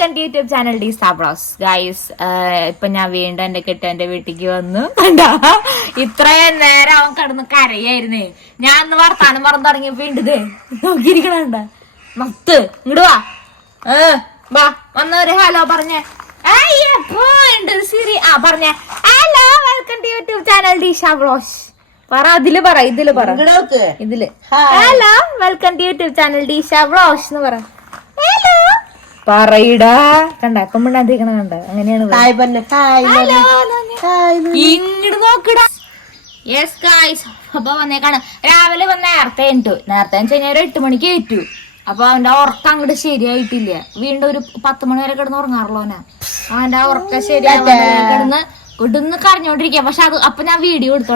Welcome to YouTube channel ഡി സാബ്ലോസ് guys. ഇപ്പൊ ഞാൻ വീണ്ടും എന്റെ കെട്ടന്റെ വീട്ടിലേക്ക് വന്നു. കണ്ടാ ഇത്രയും നേരം അവൻ കിടന്ന് കരയായിരുന്നേ. ഞാൻ ഒന്ന് വർത്താനം പറഞ്ഞു തുടങ്ങിയപ്പോ ഉണ്ട് നോക്കിയിരിക്കണണ്ട മത്ത് ഇങ്ങോട്ട് വാ വന്നവര് ഹലോ പറഞ്ഞേ സിരി പറഞ്ഞേ hello welcome to YouTube channel ഡി സാബ്ലോസ് പറ. ഇതില് പറ ഇതില് hello welcome to YouTube channel ഡി സാബ്ലോസ് എന്ന് പറ. ഹലോ പറയടാ കണ്ട ഇപ്പം മിണ്ടാതിരിക്കണ കണ്ട അങ്ങനെയാണ് ഇങ്ങോട്ട് നോക്കടാ. യെസ് ഗായ്സ് അപ്പൊ വന്നേക്കാണ്. രാവിലെ വന്ന നേരത്തെ എണീറ്റു. നേരത്തെ വെച്ച് കഴിഞ്ഞാൽ 8 മണിക്ക് ഏറ്റു. അപ്പൊ അവന്റെ ഉറക്കം അങ്ങോട്ട് ശരിയായിട്ടില്ല. വീണ്ടും ഒരു 10 മണി വരെ കിടന്ന് ഉറങ്ങാറുള്ളവനാ. അവന്റെ ഉറക്കം ശരിയായി കിടന്ന് ഇടുന്ന് കരഞ്ഞോണ്ടിരിക്കുക. പക്ഷെ അത് അപ്പൊ ഞാൻ വീഡിയോ എടുത്തു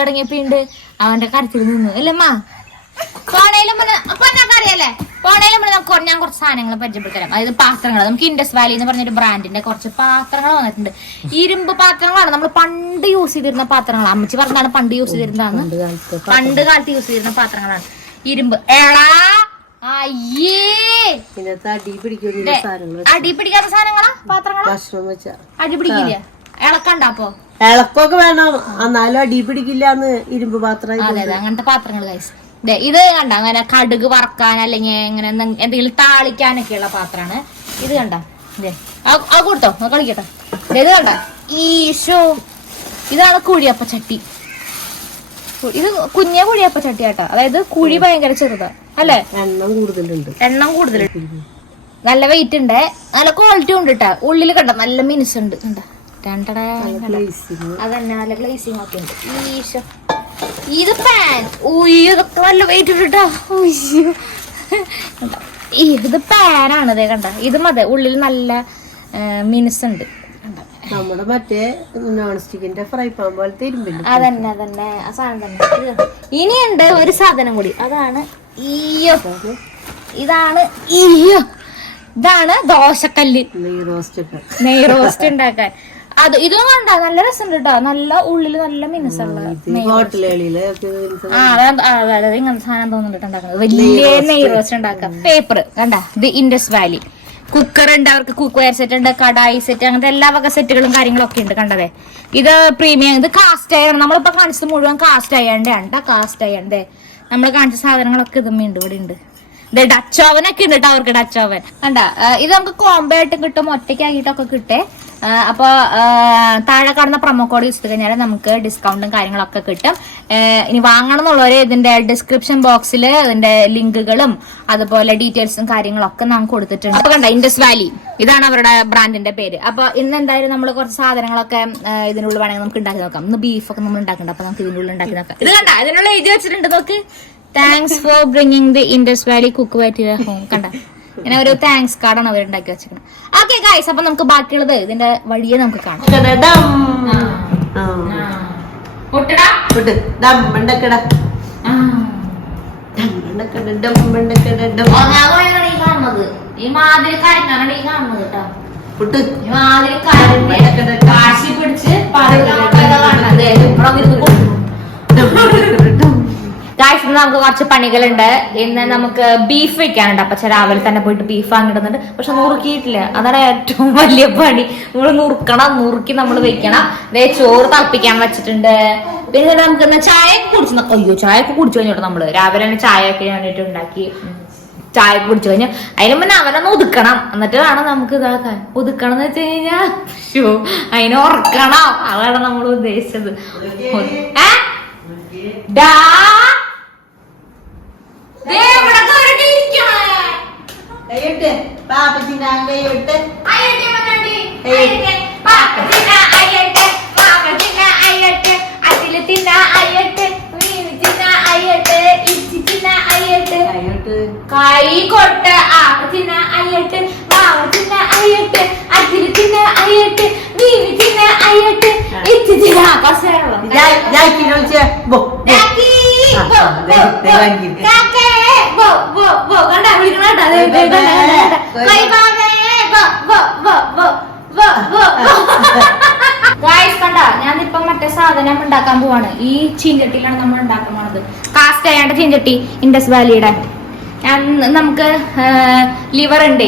തുടങ്ങിയപ്പോ ഉണ്ട് അവന്റെ കരച്ചിൽ നിന്ന് അല്ലമ്മ പോണേലും അറിയാലേ. പോണേലും ഞാൻ കുറച്ച് സാധനങ്ങൾ പരിചയപ്പെടുത്തരാം. അതായത് പാത്രങ്ങൾ. നമുക്ക് ഇൻഡസ് വാലി എന്ന് പറഞ്ഞൊരു ബ്രാൻഡിന്റെ കുറച്ച് പാത്രങ്ങൾ വന്നിട്ടുണ്ട്. ഇരുമ്പ് പാത്രങ്ങളാണ്. നമ്മൾ പണ്ട് യൂസ് ചെയ്തിരുന്ന പാത്രങ്ങളാണ്. അമ്മച്ചി പറഞ്ഞാണ് പണ്ട് യൂസ് ചെയ്തിരുന്നതാണ്. പണ്ട് കാലത്ത് യൂസ് ചെയ്തിരുന്ന പാത്രങ്ങളാണ് ഇരുമ്പ്. അടി പിടിക്കാത്ത സാധനങ്ങളാ പാത്രങ്ങളാ. അടി പിടിക്കില്ല. ഇളക്കണ്ടപ്പോ ഇളക്കൊക്കെ വേണം, എന്നാലും അടി പിടിക്കില്ലാന്ന് ഇരുമ്പ് പാത്രം. അതെ അതെ അങ്ങനത്തെ പാത്രങ്ങൾ ഗൈസ്. ഇത് കണ്ട അങ്ങനെ കടുക് വറക്കാൻ അല്ലെങ്കിൽ ഇങ്ങനെ എന്തെങ്കിലും താളിക്കാനൊക്കെയുള്ള പാത്രമാണ് ഇത്. കണ്ട അത് കൊടുത്തോ കളിക്കട്ടെ. ഇത് കണ്ട ഈശോ ഇതാണ് കുഴിയപ്പച്ചട്ടി. ഇത് കുഞ്ഞ കുഴിയപ്പച്ചട്ടി കേട്ടോ. അതായത് കുഴി ഭയങ്കര ചെറുതാ അല്ലേ. എണ്ണം കൂടുതലുണ്ട്. നല്ല വെയിറ്റ് ഉണ്ട്. നല്ല ക്വാളിറ്റി ഉണ്ട് കേട്ടാ. ഉള്ളില് കണ്ട നല്ല മിനുസുണ്ട്. കണ്ട അതന്നെ നല്ല ഗ്ലേസിങ് ഒക്കെ ഉണ്ട്. ഈശോ ഇത് പാൻ ഇതൊക്കെ നല്ല വെയിറ്റ് ഉണ്ട് കേട്ടോ. ഇത് പാനാണ്. അതേ കണ്ട ഇത് മതി. ഉള്ളിൽ നല്ല മിനുസുണ്ട്. നമ്മുടെ മറ്റേ നോൺ സ്റ്റിക്കിന്റെ ഫ്രൈ പാൻ പോലത്തെ ഇരുമ്പില്ല. അതന്നെ ആ സാധനം തന്നെ. ഇനിയുണ്ട് ഒരു സാധനം കൂടി. അതാണ് ഇതാണ് ദോശക്കല്ല്. നെയ് റോസ്റ്റ് ഉണ്ടാക്കാൻ. അത് ഇതും കണ്ട നല്ല രസമുണ്ട് കേട്ടോ. നല്ല ഉള്ളില് നല്ല മിനുസുള്ള ഇങ്ങനത്തെ സാധനം തോന്നുന്നുണ്ട് ഉണ്ടാക്കുന്നത്. വലിയ നെയ് റോസ്റ്റ് ഉണ്ടാക്കാം. പേപ്പർ കണ്ട ഇത് ഇൻഡസ് വാലി. കുക്കർ ഉണ്ട് അവർക്ക്. കുക്ക് വെയർ സെറ്റ് ഉണ്ട്, കടായി സെറ്റ്, അങ്ങനത്തെ എല്ലാ വക സെറ്റുകളും കാര്യങ്ങളൊക്കെ ഉണ്ട്. കണ്ടതേ ഇത് പ്രീമിയം. ഇത് കാസ്റ്റ് അയൺ. നമ്മളിപ്പോ കാണിച്ചത് മുഴുവൻ കാസ്റ്റ് അയണ്ടേ. കാസ്റ്റ് അയണ്ടേ നമ്മൾ കാണിച്ച സാധനങ്ങളൊക്കെ ഇതുമ്മയുണ്ട്. ഇവിടെ ഉണ്ട്. ഡച്ച് ഓവൻ ഒക്കെ ഉണ്ട് കേട്ടോ അവർക്ക്. ഡച്ച് ഓവൻ കണ്ട. ഇത് നമുക്ക് കോംബോ ആയിട്ടും കിട്ടും, ഒറ്റയ്ക്കാക്കിയിട്ടൊക്കെ കിട്ടേ. അപ്പൊ താഴെ കാണുന്ന പ്രൊമോ കോഡ് യൂസ് ചെയ്ത് കഴിഞ്ഞാൽ നമുക്ക് ഡിസ്കൗണ്ടും കാര്യങ്ങളൊക്കെ കിട്ടും. ഇനി വാങ്ങണം എന്നുള്ളവര് ഇതിന്റെ ഡിസ്ക്രിപ്ഷൻ ബോക്സിൽ ഇതിന്റെ ലിങ്കുകളും അതുപോലെ ഡീറ്റെയിൽസും കാര്യങ്ങളൊക്കെ നമുക്ക് കൊടുത്തിട്ടുണ്ട്. അപ്പൊ കണ്ട ഇൻഡസ് വാലി ഇതാണ് അവരുടെ ബ്രാൻഡിന്റെ പേര്. അപ്പൊ ഇന്ന് എന്തായാലും നമ്മൾ കുറച്ച് സാധനങ്ങളൊക്കെ ഇതിനുള്ളിൽ വേണമെങ്കിൽ നമുക്ക് ഉണ്ടാക്കി നോക്കാം. ഇന്ന് ബീഫൊക്കെ നമ്മൾ ഉണ്ടാക്കണ്ട. അപ്പൊ നമുക്ക് ഇതിനുള്ളിൽ ഉണ്ടാക്കി നോക്കാം. ഇത് കണ്ട ഇതിനുള്ള എഴുതി വെച്ചിട്ടുണ്ട് നോക്ക്. Thanks for bringing the Indus Valley cookware to your home. കണ്ട ഇങ്ങനെ ഒരു താങ്ക്സ് കാർഡാണ് അവർ ഉണ്ടാക്കി വെച്ചിരിക്കുന്നത്. ഓക്കെ ഗൈസ് അപ്പൊ നമുക്ക് ബാക്കിയുള്ളത് ഇതിന്റെ വഴിയെ നമുക്ക് കാണാം. ഈ മാതിരി കാര്യങ്ങളാണ് ഈ കാണുന്നത് കേട്ടോ. ഈ മാതിരി കാശി പിടിച്ച് ഗായ്സ് നമുക്ക് കുറച്ച് പണികളുണ്ട്. ഇന്ന് നമുക്ക് ബീഫ് വെക്കാനുണ്ട്. അപ്പൊ രാവിലെ തന്നെ പോയിട്ട് ബീഫ് വാങ്ങിടുന്നുണ്ട്. പക്ഷെ നുറുക്കിയിട്ടില്ല. അതാണ് ഏറ്റവും വലിയ പണി. നമ്മൾ നുറുക്കി നമ്മൾ വെക്കണം. ചോറ് തിളപ്പിക്കാൻ വെച്ചിട്ടുണ്ട്. പിന്നെ നമുക്ക് ചായ കുടിച്ചു. അയ്യോ ചായ ഒക്കെ കുടിച്ചു കഴിഞ്ഞോട്ടോ. നമ്മള് രാവിലെ തന്നെ ചായ ഒക്കെ വേണ്ടിട്ട് ഉണ്ടാക്കി ചായ കുടിച്ചു കഴിഞ്ഞാൽ അതിന് മുന്നേ അവനൊന്ന് ഒതുക്കണം. എന്നിട്ട് വേണം നമുക്ക് ഇതാക്കാൻ. ഒതുക്കണം എന്ന് വെച്ച് കഴിഞ്ഞാൽ അതിനെ ഉറക്കണം. അതാണ് നമ്മൾ ഉദ്ദേശിച്ചത്. കൈ കൊട്ട ആത്തിന് അയ്യട്ട് മാവത്തിന് അയ്യട്ട് അച്ചിരി തിന്ന അയ്യട്ട് മീന് തിന്ന അയ്യട്ട് ഇച്ചി തിന്ന കസേരോ കണ്ട. ഞാനിപ്പം മറ്റേ സാധനം ഉണ്ടാക്കാൻ പോവാണ്. ഈ ചീഞ്ചട്ടിയിലാണ് നമ്മൾ ഉണ്ടാക്കാൻ പോണത്. കാസ്റ്റ് അയ്യാണ്ട് ചീഞ്ചട്ടി ഇൻഡസ് വാലിയുടെ. നമുക്ക് ലിവർ ഉണ്ട്.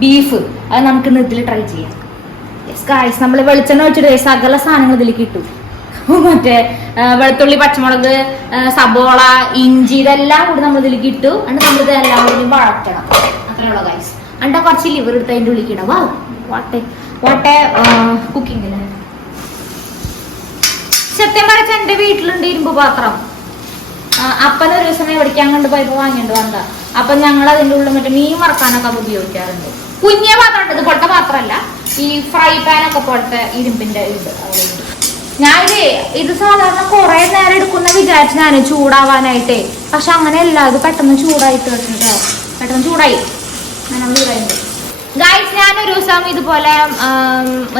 ബീഫ്. അത് നമുക്ക് ഇതിൽ ട്രൈ ചെയ്യാം. ഗായ്സ് നമ്മൾ വെളിച്ചെണ്ണ ഒഴിച്ചിട്ട് സകല സാധനങ്ങൾ ഇതിലേക്ക് ഇട്ടു. മറ്റേ വെളുത്തുള്ളി, പച്ചമുളക്, സബോള, ഇഞ്ചി ഇതെല്ലാം കൂടി നമ്മൾ ഇതിലേക്ക് ഇട്ടു. എന്നിട്ട് നമ്മളിത് എല്ലാം കൂടി വഴറ്റണം. അത്രയുള്ള ഗായ്സ്. എന്നിട്ട് കുറച്ച് ലിവർ എടുത്ത് അതിൻ്റെ ഉള്ളിലേക്ക് ഇടാം. വാ വാട്ടെ കുക്കിംഗ്. സത്യം പറഞ്ഞ എന്റെ വീട്ടിലുണ്ട് ഇരുമ്പ് പാത്രം. അപ്പനൊരു ദിവസം എവിടേക്കാൻ കൊണ്ട് പോയപ്പോ വാങ്ങിയിട്ട് വന്ന. അപ്പൊ ഞങ്ങൾ അതിന്റെ ഉള്ളിൽ മറ്റേ മീൻ വറക്കാനൊക്കെ അത് ഉപയോഗിക്കാറുണ്ട്. കുഞ്ഞ പാത്രം ഉണ്ട്, ഇത് പോലത്തെ പാത്രമല്ല, ഈ ഫ്രൈ പാനൊക്കെ പോലത്തെ ഇരുമ്പിന്റെ ഇത്. ഇത് സാധാരണ കുറെ നേരം എടുക്കുന്ന വിചാരിച്ചു ഞാൻ ചൂടാവാനായിട്ടേ. പക്ഷെ അങ്ങനെയല്ല, ഇത് പെട്ടെന്ന് ചൂടായിട്ട് കേട്ടോ. പെട്ടെന്ന് ചൂടായി. ഗായ്സ് ഞാനൊരു ദിവസം ഇതുപോലെ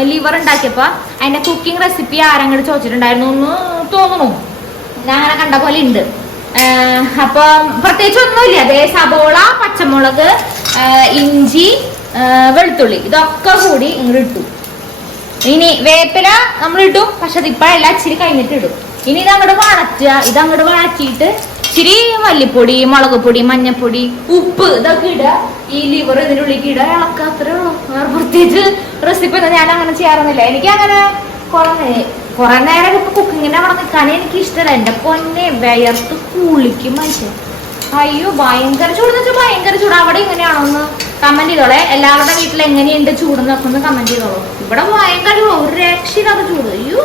ലിവർ ഉണ്ടാക്കിയപ്പോ അതിന്റെ കുക്കിംഗ് റെസിപ്പി ആരെങ്കിലും ചോദിച്ചിട്ടുണ്ടായിരുന്നു എന്ന് തോന്നുന്നു. ഞാൻ അങ്ങനെ കണ്ട പോലെ ഉണ്ട്. അപ്പൊ പ്രത്യേകിച്ച് ഒന്നുമില്ല. അതേ സബോള, പച്ചമുളക്, ഇഞ്ചി, വെളുത്തുള്ളി ഇതൊക്കെ കൂടി ഇങ്ങോട്ട് ഇട്ടു. ഇനി വേപ്പില നമ്മൾ ഇട്ടു, പക്ഷെ അത് ഇപ്പഴല്ല, ഇച്ചിരി കഴിഞ്ഞിട്ട് ഇടും. ഇനി ഇതങ്ങോട്ട് വഴറ്റുക. ഇതങ്ങോട്ട് വഴറ്റിയിട്ട് ഇച്ചിരി മല്ലിപ്പൊടി, മുളക് പൊടി, മഞ്ഞപ്പൊടി, ഉപ്പ് ഇതൊക്കെ ഇടുക. ഈ ലിവർ ഇതിൻ്റെ ഉള്ളിലേക്ക് ഇടുക, ഇളക്കുക. അത്രേ ഉള്ളൂ. വേറെ പ്രത്യേകിച്ച് റെസിപ്പി ഒന്നും ഞാൻ അങ്ങനെ ചെയ്യാറൊന്നുമില്ല. എനിക്ക് അങ്ങനെ കുറെ നേരം ഇപ്പൊ കുക്കിങ്ങിന്റെ അവിടെ നിൽക്കാനേ എനിക്ക് ഇഷ്ടമല്ല. എന്റെ പൊന്നെ വിയർത്ത് കുളിക്കും മനുഷ്യൻ. അയ്യോ ഭയങ്കര ചൂടെന്ന് വെച്ചാൽ ഭയങ്കര ചൂട്. അവിടെ ഇങ്ങനെയാണോ ഒന്ന് കമന്റ് ചെയ്തോളെ. എല്ലാവരുടെ വീട്ടിൽ എങ്ങനെയുണ്ട് ചൂടെന്നൊക്കെ ഒന്ന് കമന്റ് ചെയ്തോളൂ. ഇവിടെ ഭയങ്കര ഒരു രക്ഷയില്ലാത്ത ചൂട്. അയ്യോ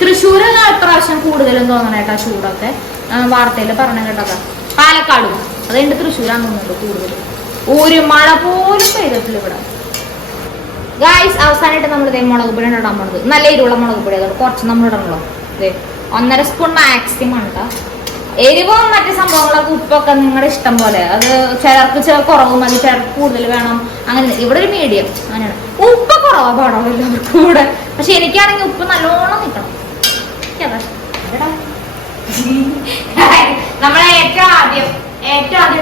തൃശ്ശൂര് ഇപ്രാവശ്യം കൂടുതലും തോന്നണേട്ടാ ചൂടൊക്കെ. വാർത്തയിൽ പറഞ്ഞ കേട്ടതാ. പാലക്കാടും അതെന്റെ തൃശ്ശൂരാന്ന് തോന്നുന്നുണ്ട് കൂടുതലും. ഒരു മഴ പോലും പെയ്തിട്ടില്ല ഇവിടെ. ഗായ്സ് അവസാനമായിട്ട് നമ്മൾ ഇതേ മുളക് പൊടി ഇടാൻ പോണത്. നല്ല എരിവുള്ള മുളക് പൊടി. അതോട് കുറച്ച് നമ്മൾ ഇടണല്ലോ. ഇതേ 1.5 സ്പൂൺ മാക്സിമം ഉണ്ടാ. എരിവും മറ്റു സംഭവങ്ങളൊക്കെ ഉപ്പൊക്കെ നിങ്ങളുടെ ഇഷ്ടം പോലെ. അത് ചിലർക്ക് കുറവ് മതി, ചിലർക്ക് കൂടുതൽ വേണം. അങ്ങനെ ഇവിടെ ഒരു മീഡിയം അങ്ങനെയാണ്. ഉപ്പ് കുറവാ പാടോ എല്ലാവർക്കും കൂടെ. പക്ഷെ എനിക്കാണെങ്കിൽ ഉപ്പ് നല്ലോണം നിൽക്കണം. നമ്മളെ ഏറ്റവും ആദ്യം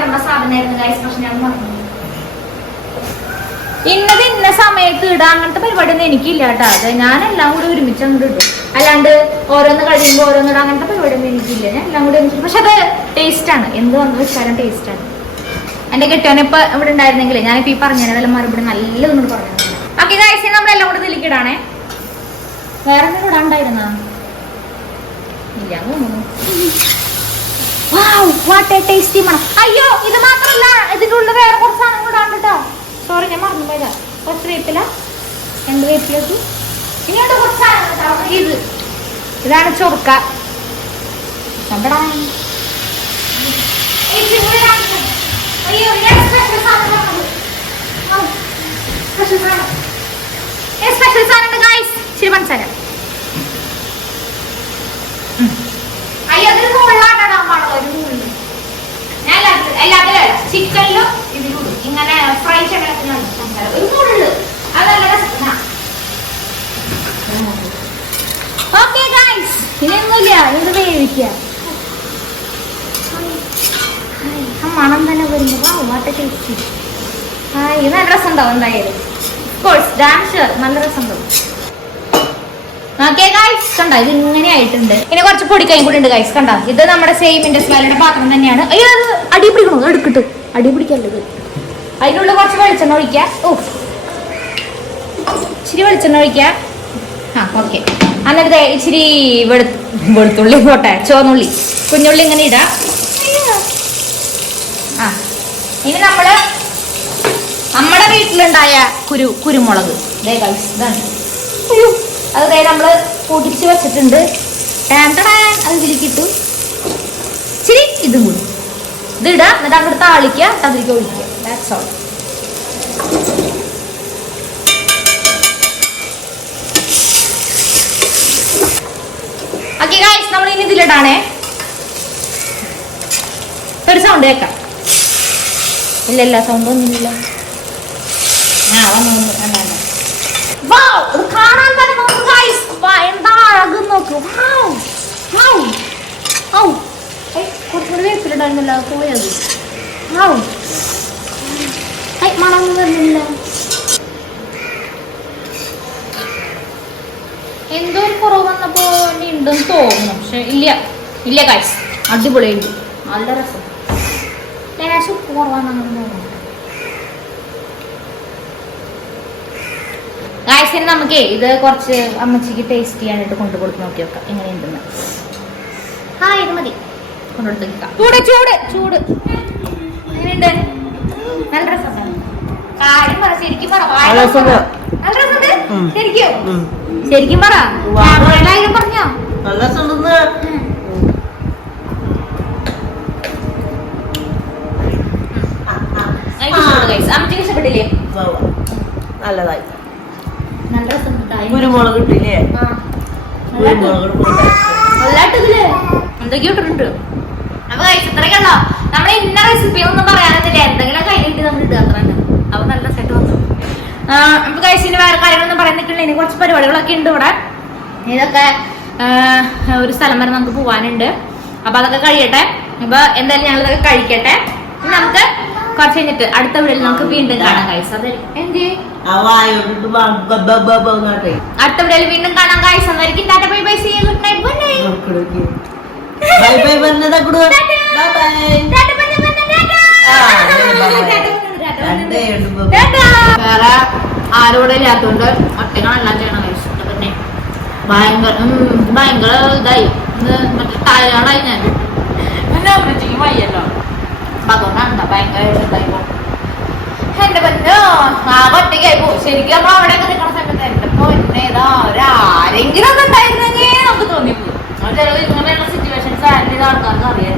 നമ്മുടെ സാധനമായിരുന്നു ഗൈസ്. പക്ഷെ ഞാൻ മറന്നു ഇന്ന സമയത്ത് ഇടാ അങ്ങനത്തെ പരിപാടിയൊന്നും എനിക്കില്ല കേട്ടോ. അത് ഞാനെല്ലാം കൂടി ഒരുമിച്ച് അങ്ങോട്ട് ഇടും. അല്ലാണ്ട് ഓരോന്ന് കഴിയുമ്പോൾ ഓരോന്നിടാം അങ്ങനത്തെ പരിപാടിയൊന്നും എനിക്കില്ല. ഞാൻ എല്ലാം കൂടി ഒരുമിച്ച്. പക്ഷെ അത് ടേസ്റ്റാണ്. എന്ത് വന്നു വെച്ചാലും ടേസ്റ്റാണ്. എന്റെ കെട്ടിയോനിപ്പോ ഇവിടെ ഉണ്ടായിരുന്നെങ്കിൽ ഞാനിപ്പോ ഈ പറഞ്ഞതിന് മറുപടി നല്ലതൊന്നും പറഞ്ഞു. ഓക്കെ ഗൈസ് നമ്മളെല്ലാം കൂടി ഇതിലേക്കിടാണേ. വേറെ എന്തെങ്കിലും ഇടാണ്ടായിരുന്നാ ഇല്ല തോന്നുന്നു. അയ്യോ ഇത് മാത്രല്ല, ഇതിന്റെ ഉള്ളിൽ വേറെ കുറച്ച് സാധനം ഇടാണ്ട് കേട്ടോ. സോറി ഞാൻ മറന്നു പോയതാ. കുറച്ച് വേപ്പില, 2 വേപ്പില. ഇനിയോട്ട് കുറച്ച് സാധനം. ഇത് ഇതാണ് ചൊറുക്ക. സ്പെഷ്യൽ സാധനം ഗൈസ്. ശരി മനസ്സിലാ. അയ്യോ അതൊരു മുള്ളാട്ടാണ് പാടുള്ളത്. ഒരു മുള്ളു ഞാൻ എല്ലാത്തിലും ചിക്കനിലും ഇതിലും ഇങ്ങനെ ഫ്രൈ ചെയ്യണ ഒരു മുള്ളു. അതല്ല ഓക്കെ ഗൈസ്. ഇനിയൊന്നുമില്ല, ഇത് വേവിക്കുക. മണം തന്നെ വരുമ്പോ വാട്ട ടേസ്റ്റ്. ഇത് നല്ല രസം ഉണ്ടാവും എന്തായാലും. ഡാം ഷുവർ നല്ല രസം ഉണ്ടാവും. ഓക്കെ ഗൈസ് കണ്ട ഇത് ഇങ്ങനെ ആയിട്ടുണ്ട്. ഇനി കുറച്ച് പൊടിക്കൈയും കൂടി ഉണ്ട് ഗൈസ്. കണ്ട ഇത് നമ്മുടെ സെയിം ഇൻഡസ്ട്രിയുടെ പാത്രം തന്നെയാണ്. അയ്യോ അത് അടി പിടിക്കണോ? എടുക്കട്ട് അടി പിടിക്കല്ലത്. അതിനുള്ളിൽ കുറച്ച് വെളിച്ചെണ്ണ ഒഴിക്കുക. ഓ ഇച്ചിരി വെളിച്ചെണ്ണ ഒഴിക്കുക. ഓക്കെ എന്നിട്ട് ഇച്ചിരി വെളുത്തുള്ളി പോട്ടെ, ചുവന്നുള്ളി, കുഞ്ഞുള്ളി ഇങ്ങനെ ഇടാം. ഇനി നമ്മുടെ വീട്ടിലുണ്ടായ കുരുമുളക് ഇതാണ്. അത് നമ്മള് പൊടിച്ച് വെച്ചിട്ടുണ്ട്. അത് ഇതിലേക്ക് ഇട്ടു. ഇച്ചിരി ഇതും കൂടി ഇത് ഇടാ. എന്നിട്ട് അങ്ങോട്ട് താളിക്കുക, അതിലേക്ക് ഒഴിക്കുക. That's all. ഓക്കെ ഗൈസ് നമ്മൾ ഇനി ഇതിലിടാണേ. ഒരു സൗണ്ട് കേൾക്കാം. ഇല്ല സൗണ്ട് ഒന്നുമില്ല. കാണാൻ തന്നെ നോക്ക് ഗൈസ്. എന്താ അഴക് നോക്ക്. കുറച്ചുകൂടി വേപ്പിലിടായിരുന്നല്ലോ പോയത്. മണമൊന്നും വരുന്നില്ല. എന്തോ ഒരു കുറവ് വന്നപ്പോ ഉണ്ടെന്ന് തോന്നുന്നു. പക്ഷെ ഇല്ല ഗൈസ് അടിപൊളിയുണ്ട്. നല്ല രസം. ലേശം ഉപ്പ് കുറവാണെന്ന് തോന്നുന്നു. ഗൈസിന് നമുക്ക് ഇത് കുറച്ച് അമ്മച്ചിക്ക് ടേസ്റ്റ് ചെയ്യാനായിട്ട് കൊണ്ടു കൊടുത്ത് നോക്കി നോക്കാം എങ്ങനെയുണ്ടെന്ന്. ഇത് മതി കൊണ്ടുകൊടുത്ത് നോക്കാം. ചൂട് ചൂട് ചൂട് എങ്ങനെയുണ്ട്? നല്ല രസമുണ്ട്. കാര്യം പറ, ശരിക്കും പറ. നല്ല രസമുണ്ട് ശരിക്കും. ശരിക്കും പറ, ക്യാമറയിലായാലും പറഞ്ഞോ. നല്ല രസമുണ്ടെന്ന്. അമ്മച്ചിക്ക് ഇഷ്ടപ്പെട്ടില്ലേ? നല്ലതായി. നല്ല രസമുണ്ട്. കുരുമുളക് ഇട്ടില്ലേ? നല്ലായിട്ടില്ലേ? എന്തൊക്കെയോ ഇട്ടിട്ടുണ്ട്. അപ്പൊ കഴിച്ച് ഇത്രയൊക്കെയുള്ളോ. നമ്മളെ ഇന്ന റെസിപ്പി ഒന്നും പറയാനൊന്നുമില്ല, എന്തെങ്കിലും കയ്യിലിട്ട് നമ്മൾ ഇടുക അത്ര തന്നെ. അപ്പൊ നല്ല സെറ്റ് വന്നു. അപ്പൊ കഴിച്ചിന് വേറെ കാര്യങ്ങളൊന്നും പറയാൻ നിൽക്കില്ല. ഇനി കുറച്ച് പരിപാടികളൊക്കെ ഉണ്ട് ഇവിടെ. ഇതൊക്കെ ഒരു സ്ഥലം വരെ നമുക്ക് പോവാനുണ്ട്. അപ്പൊ അതൊക്കെ കഴിയട്ടെ. അപ്പൊ എന്തായാലും ഞങ്ങൾ ഇതൊക്കെ കഴിക്കട്ടെ. നമുക്ക് കുറച്ച് കഴിഞ്ഞിട്ട് അടുത്ത വീഡിയോയിൽ നമുക്ക് വീണ്ടും കാണാം ഗൈസ്. അത് എന്ത് അടുത്ത വീഡിയോയിൽ വീണ്ടും കാണാം ഗൈസ്. അതായിരിക്കും tata bye bye, see you, good night, good night. Bye bye പറഞ്ഞതാ കുടു. വേറെ ആരോടെ ഇല്ലാത്തോണ്ട് ഒറ്റകളെല്ലാം ചെയ്യണം ഗൈസ്. പിന്നെ ഭയങ്കര ഇതായി മറ്റേ ടയറായി ഞാൻ. അമ്മച്ചിക്ക് വയ്യല്ലോ, അപ്പൊ അതുകൊണ്ടാണ് ഭയങ്കര ഇതായി പോകും. എന്റെ പൊന്നോ ഒറ്റയ്ക്കായി പോകും. ശരിക്കും നമ്മൾ അവിടെയൊക്കെ നിൽക്കണ സമയത്ത് എന്റെ പൊന്നേതാ ആരെങ്കിലും ഒക്കെ ഉണ്ടായിരുന്നെങ്കിൽ നമുക്ക് തോന്നിപ്പോകും. ചിലവ് ഇങ്ങനെയുള്ള സിറ്റുവേഷൻസ് ആരുടെ ആൾക്കാർക്ക് അറിയാൻ